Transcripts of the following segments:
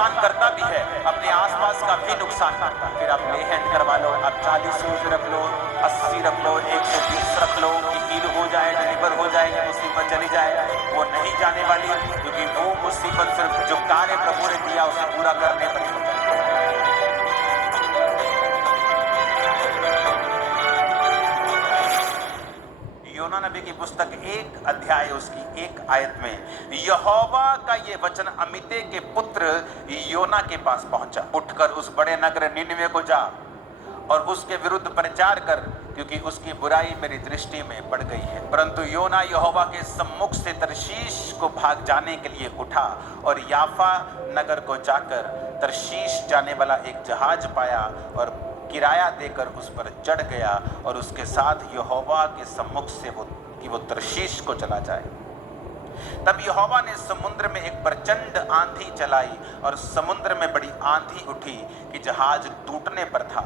नुकसान करता भी है, अपने आसपास का भी नुकसान करता है। फिर आप ले हैंड करवा लो, आप 40 रोज रख लो, 80 रख लो, 120 रख लो कि हील हो जाए, डिलीवर हो जाए, ये मुसीबत चली जाए। वो नहीं जाने वाली, क्योंकि वो मुसीबत सिर्फ जो कार्य प्रभु ने दिया उसे पूरा करने पर ही होता है। योना नबी की पुस्तक 1 अध्याय उसकी 1 आयत में यहोवा का ये वचन अमित्ते के पुत्र योना के पास पहुंचा, उठकर उस बड़े नगर निनवे को जा और उसके विरुद्ध प्रचार कर, क्योंकि उसकी बुराई मेरी दृष्टि में बढ़ गई है। परंतु योना यहोवा के सम्मुख से तरशीश को भाग जाने के लिए उठा और याफा नगर को जाकर तरशीश जाने वाला एक जहाज पाया और किराया देकर उस पर चढ़ गया और उसके साथ यहोवा के सम्मुख से वो तरशीश को चला जाए। तब यहोवा ने समुद्र में एक प्रचंड आंधी चलाई और समुद्र में बड़ी आंधी उठी कि जहाज टूटने पर था।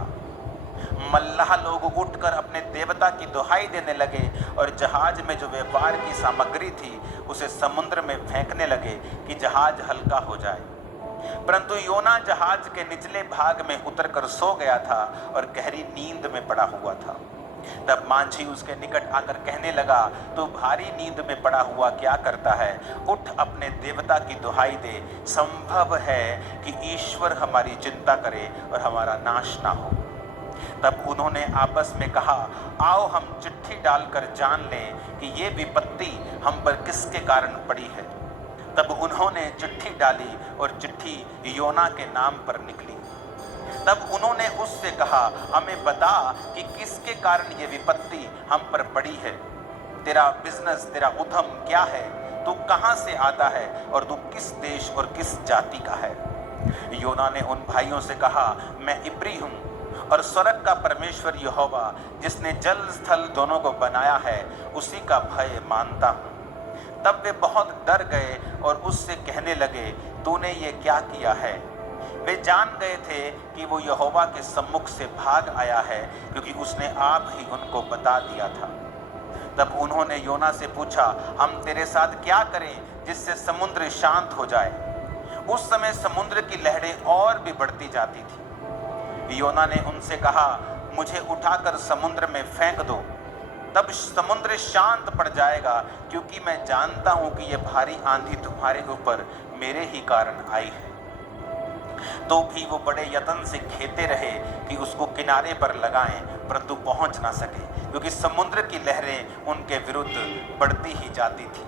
मल्लाह लोग उठकर अपने देवता की दुहाई देने लगे और जहाज में जो व्यापार की सामग्री थी उसे समुद्र में फेंकने लगे कि जहाज हल्का हो जाए। परंतु योना जहाज के निचले भाग में उतरकर सो गया था और गहरी नींद में पड़ा हुआ था। तब मांझी उसके निकट आकर कहने लगा, तू भारी नींद में पड़ा हुआ क्या करता है? उठ अपने देवता की दुहाई दे, संभव है कि ईश्वर हमारी चिंता करे और हमारा नाश ना हो। तब उन्होंने आपस में कहा, आओ हम चिट्ठी डालकर जान लें कि ये विपत्ति हम पर किसके कारण पड़ी है। तब उन्होंने चिट्ठी डाली और चिट्ठी योना के नाम पर निकली। तब उन्होंने उससे कहा, हमें बता कि किसके कारण ये विपत्ति हम पर पड़ी है। तेरा बिजनेस, तेरा उद्यम क्या है? तू कहाँ से आता है और तू किस देश और किस जाति का है? योना ने उन भाइयों से कहा, मैं इब्री हूँ और स्वर्ग का परमेश्वर यहोवा जिसने जल स्थल दोनों को बनाया है उसी का भय मानता हूँ। तब वे बहुत डर गए और उससे कहने लगे, तूने ये क्या किया है? वे जान गए थे कि वो यहोवा के सम्मुख से भाग आया है, क्योंकि उसने आप ही उनको बता दिया था। तब उन्होंने योना से पूछा, हम तेरे साथ क्या करें जिससे समुद्र शांत हो जाए? उस समय समुद्र की लहरें और भी बढ़ती जाती थी। योना ने उनसे कहा, मुझे उठाकर समुद्र में फेंक दो, तब समुद्र शांत पड़ जाएगा, क्योंकि मैं जानता हूं कि यह भारी आंधी तुम्हारे ऊपर मेरे ही कारण आई है। तो भी वो बड़े यत्न से खेते रहे कि उसको किनारे पर लगाएं, परंतु पहुंच ना सके, क्योंकि समुद्र की लहरें उनके विरुद्ध बढ़ती ही जाती थी।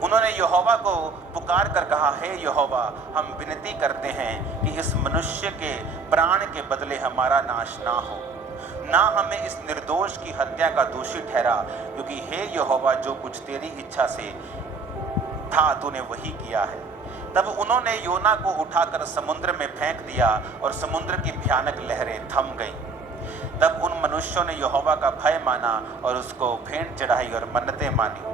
उन्होंने यहोवा को पुकार कर कहा, हे यहोवा, हम विनती करते हैं कि इस मनुष्य के प्राण के बदले हमारा नाश ना हो, ना हमें इस निर्दोष की हत्या का दोषी ठहरा, क्योंकि हे यहोवा, जो कुछ तेरी इच्छा से था तूने वही किया है। तब उन्होंने योना को उठाकर समुद्र में फेंक दिया और समुद्र की भयानक लहरें थम गईं। तब उन मनुष्यों ने यहोवा का भय माना और उसको भेंट चढ़ाई और मन्नतें मानी।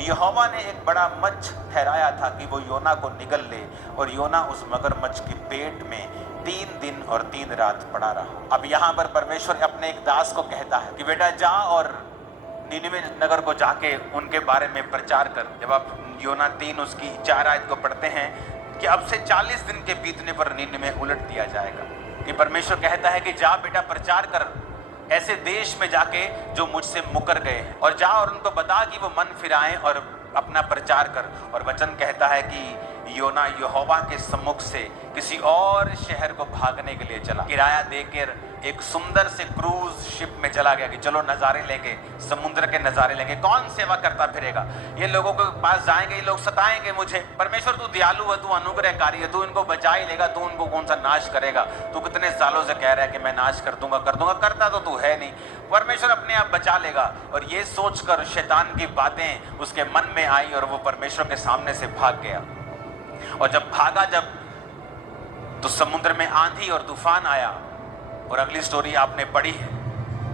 यहोवा ने एक बड़ा मच्छ ठहराया था कि वो योना को निगल ले, और योना उस मगरमच्छ के पेट में 3 दिन और 3 रात पड़ा रहा। अब यहाँ पर परमेश्वर अपने एक दास को कहता है कि बेटा जा और निनवे नगर को जाके उनके बारे में प्रचार कर। जब आप योना 3 उसकी 4 आयत को पढ़ते हैं कि अब से 40 दिन के बीतने पर निनवे उलट दिया जाएगा, कि परमेश्वर कहता है कि जा बेटा प्रचार कर ऐसे देश में जाके जो मुझसे मुकर गए हैं, और जा और उनको बता कि वो मन फिराएं और अपना प्रचार कर। और वचन कहता है कि योना यहोवा के सम्मुख से किसी और शहर को भागने के लिए चला, किराया देकर एक सुंदर से क्रूज शिप में चला गया कि चलो नज़ारे लेंगे, समुद्र के नज़ारे लेंगे। कौन सेवा करता फिरेगा? ये लोगों के पास जाएंगे, ये लोग सताएंगे मुझे। परमेश्वर तू दयालु है, तू अनुग्रहकारी है, तू इनको बचा ही लेगा, तू उनको कौन सा नाश करेगा? तू कितने सालों से कह रहा है कि मैं नाश कर दूंगा, करता तो तू है नहीं। परमेश्वर अपने आप बचा लेगा। और ये सोचकर शैतान की बातें उसके मन में आई और वो परमेश्वर के सामने से भाग गया। और जब भागा तो समुद्र में आंधी और तूफान आया, और अगली स्टोरी आपने पढ़ी है।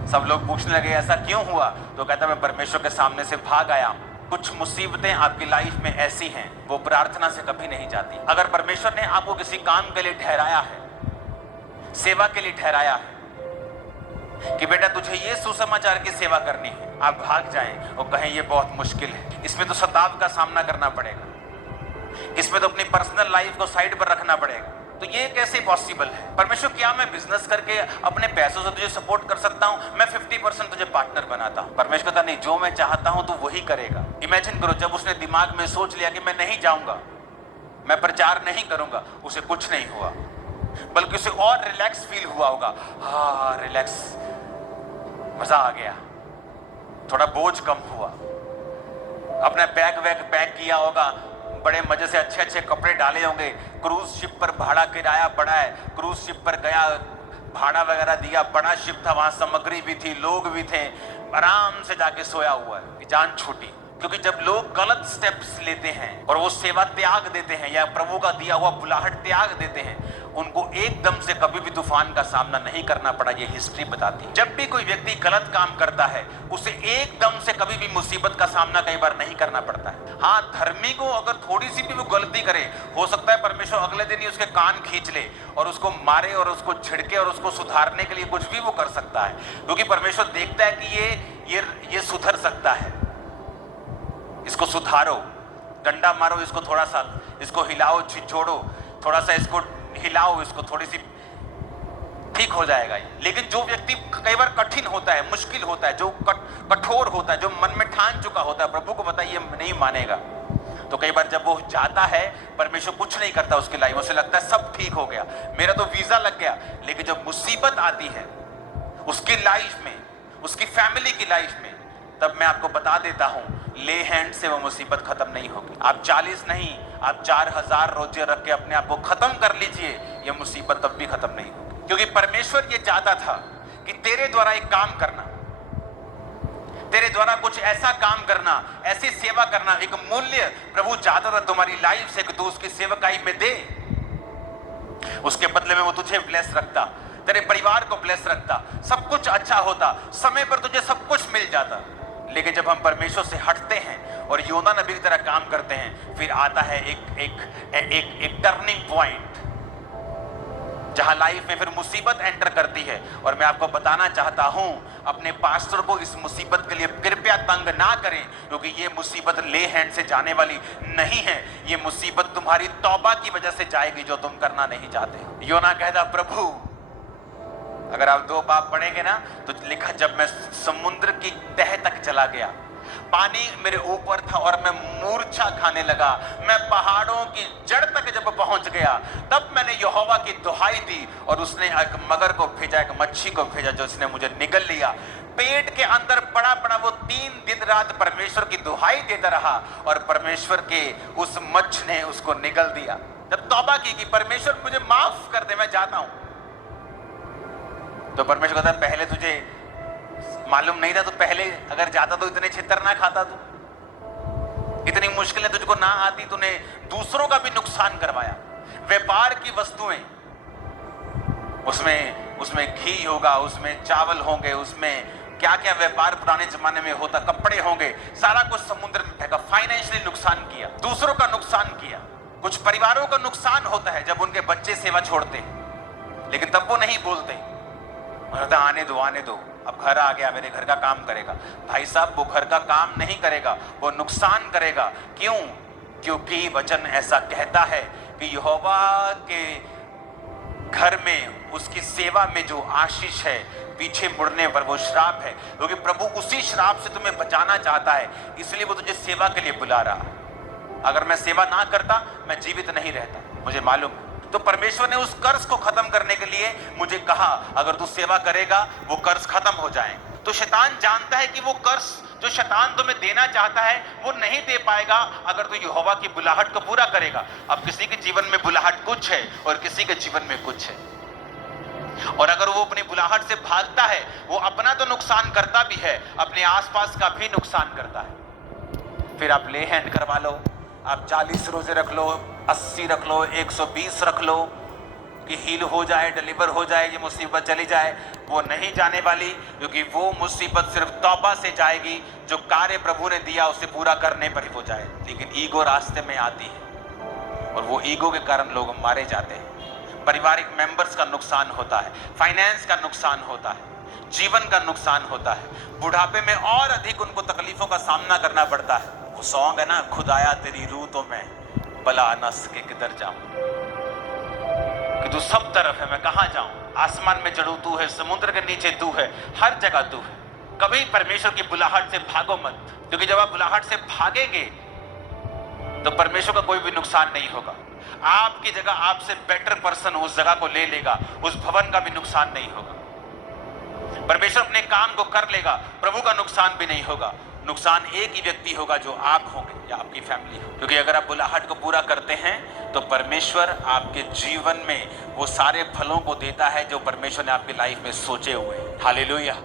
सब लोग पूछने लगे ऐसा क्यों हुआ? तो कहता मैं परमेश्वर के सामने से भाग आया। कुछ मुसीबतें आपकी लाइफ में ऐसी हैं, वो प्रार्थना से कभी नहीं जाती। अगर परमेश्वर ने आपको किसी काम के लिए ठहराया है, सेवा के लिए ठहराया है कि बेटा तुझे ये सुसमाचार की सेवा करनी है, आप भाग जाएं और कहें ये बहुत मुश्किल है, इसमें तो सताव का सामना करना पड़ेगा, इसमें तो अपनी पर्सनल लाइफ को साइड पर रखना पड़ेगा। तो ये कैसे पॉसिबल है? परमेश्वर, क्या मैं बिजनेस करके अपने पैसों से तुझे सपोर्ट कर सकता हूं? मैं 50% तुझे पार्टनर बनाता हूं। परमेश्वर कहता नहीं, जो मैं चाहता हूं तो वही करेगा। इमेजिन करो, जब उसने दिमाग में सोच लिया कि मैं नहीं जाऊंगा, मैं प्रचार नहीं करूंगा, उसे कुछ नहीं हुआ, बल्कि उसे और रिलैक्स फील हुआ होगा। हाँ, रिलैक्स, मजा आ गया, थोड़ा बोझ कम हुआ। अपना बैग वैग पैक किया होगा, बड़े मजे से अच्छे अच्छे कपड़े डाले होंगे। क्रूज शिप पर भाड़ा किराया बड़ा है, क्रूज शिप पर गया, भाड़ा वगैरह दिया, बड़ा शिप था, वहां सामग्री भी थी, लोग भी थे, आराम से जाके सोया हुआ है, जान छूटी। क्योंकि जब लोग गलत स्टेप्स लेते हैं और वो सेवा त्याग देते हैं या प्रभु का दिया हुआ बुलाहट त्याग देते हैं, उनको एकदम से कभी भी तूफान का सामना नहीं करना पड़ा। ये हिस्ट्री बताती है। जब भी कोई व्यक्ति गलत काम करता है, उसे एकदम से कभी भी मुसीबत का सामना कई बार नहीं करना पड़ता है। हाँ, धर्मी को अगर थोड़ी सी भी वो गलती करे, हो सकता है परमेश्वर अगले दिन ही उसके कान खींच ले और उसको मारे और उसको छिड़के और उसको सुधारने के लिए कुछ भी वो कर सकता है, क्योंकि परमेश्वर देखता है कि ये सुधर सकता है। इसको सुधारो, डंडा मारो इसको, थोड़ा सा इसको हिलाओ, छिछोड़ो, थोड़ा सा इसको हिलाओ, इसको थोड़ी सी ठीक हो जाएगा ये। लेकिन जो व्यक्ति कई बार कठिन होता है, मुश्किल होता है, जो कठोर होता है, जो मन में ठान चुका होता है, प्रभु को पता है ये नहीं मानेगा, तो कई बार जब वो जाता है, परमेश्वर कुछ नहीं करता उसकी लाइफ में। उसे लगता है सब ठीक हो गया, मेरा तो वीजा लग गया। लेकिन जब मुसीबत आती है उसकी लाइफ में, उसकी फैमिली की लाइफ में, तब मैं आपको बता देता हूं, ले हैंड से वो मुसीबत खत्म नहीं होगी। आप 40 नहीं, आप 4000 रोजे रख के अपने आप को खत्म कर लीजिए, ये मुसीबत तब भी खत्म नहीं होगी। क्योंकि परमेश्वर ये चाहता था कि तेरे द्वारा एक काम करना, तेरे द्वारा कुछ ऐसा काम करना, ऐसी सेवा करना, एक मूल्य प्रभु चाहता था तुम्हारी लाइफ से कि तू उसकी सेवकाई में दे। उसके बदले में वो तुझे ब्लेस रखता, तेरे परिवार को ब्लेस रखता, सब कुछ अच्छा होता, समय पर तुझे सब कुछ मिल जाता। लेकिन जब हम परमेश्वर से हटते हैं और योना नबी की तरह काम करते हैं, फिर आता है एक टर्निंग पॉइंट, जहां लाइफ में फिर मुसीबत एंटर करती है। और मैं आपको बताना चाहता हूं, अपने पास्टर को इस मुसीबत के लिए कृपया तंग ना करें, क्योंकि ये मुसीबत ले हैंड से जाने वाली नहीं है। ये मुसीबत तुम्हारी तौबा की वजह से जाएगी, जो तुम करना नहीं चाहते। योना कहता, प्रभु अगर आप 2 बाब पढ़ेंगे ना, तो लिखा, जब मैं समुद्र की तह तक चला गया, पानी मेरे ऊपर था और मैं मूर्छा खाने लगा, मैं पहाड़ों की जड़ तक जब पहुंच गया, तब मैंने यहोवा की दुहाई दी और उसने एक मगर को भेजा, एक मच्छी को भेजा, जो उसने मुझे निगल लिया। पेट के अंदर पड़ा पड़ा वो 3 दिन रात परमेश्वर की दुहाई देता रहा और परमेश्वर के उस मच्छ ने उसको निगल दिया। जब तौबा की कि परमेश्वर मुझे माफ कर दे, मैं जाता हूं, तो परमेश्वर कहता, पहले तुझे मालूम नहीं था, तो पहले अगर जाता तो इतने छितर ना खाता, तू इतनी मुश्किलें तुझको ना आती, तूने दूसरों का भी नुकसान करवाया। व्यापार की वस्तुएं, उसमें घी होगा, उसमें चावल होंगे, उसमें क्या क्या व्यापार पुराने जमाने में होता, कपड़े होंगे, सारा कुछ समुद्र में फेंका। फाइनेंशियली नुकसान किया, दूसरों का नुकसान किया। कुछ परिवारों का नुकसान होता है जब उनके बच्चे सेवा छोड़ते हैं, लेकिन तब वो नहीं बोलते, आने दो, अब घर आ गया, मेरे घर का काम करेगा। भाई साहब, वो घर का काम नहीं करेगा, वो नुकसान करेगा। क्यों? क्योंकि वचन ऐसा कहता है कि यहोवा के घर में, उसकी सेवा में जो आशीष है, पीछे मुड़ने पर वो श्राप है। क्योंकि प्रभु उसी श्राप से तुम्हें बचाना चाहता है, इसलिए वो तुझे सेवा के लिए बुला रहा। अगर मैं सेवा ना करता, मैं जीवित नहीं रहता, मुझे मालूम है। तो परमेश्वर ने उस कर्ज को खत्म करने के लिए मुझे कहा, अगर तू सेवा करेगा वो कर्ज खत्म हो जाए। तो शैतान जानता है कि वो कर्ज जो शैतान तुम्हें देना चाहता है, वो नहीं दे पाएगा अगर तू यहोवा की बुलाहट को पूरा करेगा। अब किसी के जीवन में बुलाहट कुछ है और किसी के जीवन में कुछ है, और अगर वो अपनी बुलाहट से भागता है, वो अपना तो नुकसान करता भी है, अपने आसपास का भी नुकसान करता है। फिर आप ले हैंड करवा लो, आप 40 रोजे रख लो, 80 रख लो, 120 रख लो, कि हील हो जाए, डिलीवर हो जाए, ये मुसीबत चली जाए। वो नहीं जाने वाली, क्योंकि वो मुसीबत सिर्फ तौबा से जाएगी। जो कार्य प्रभु ने दिया उसे पूरा करने पर ही वो जाए। लेकिन ईगो रास्ते में आती है और वो ईगो के कारण लोग मारे जाते हैं। पारिवारिक मेंबर्स का नुकसान होता है, फाइनेंस का नुकसान होता है, जीवन का नुकसान होता है। बुढ़ापे में और अधिक उनको तकलीफों का सामना करना पड़ता है। वो सॉन्ग है ना, खुदाया तेरी रूह तो मैं बला ना सके किधर जाऊं, कि तू सब तरफ है, मैं कहां जाऊं। आसमान में चढ़ूं तू है, समुद्र के नीचे तू है, हर जगह तू है। कभी परमेश्वर की बुलाहट से भागो मत, क्योंकि जब आप बुलाहट से भागेंगे तो परमेश्वर का कोई भी नुकसान नहीं होगा। आपकी जगह आपसे बेटर पर्सन उस जगह को ले लेगा, उस भवन का भी नुकसान नहीं होगा। परमेश्वर अपने काम को कर लेगा, प्रभु का नुकसान भी नहीं होगा। नुकसान एक ही व्यक्ति होगा, जो आप होंगे या आपकी फैमिली हो। क्योंकि अगर आप बुलाहट को पूरा करते हैं तो परमेश्वर आपके जीवन में वो सारे फलों को देता है जो परमेश्वर ने आपकी लाइफ में सोचे हुए हैं। हालेलुया।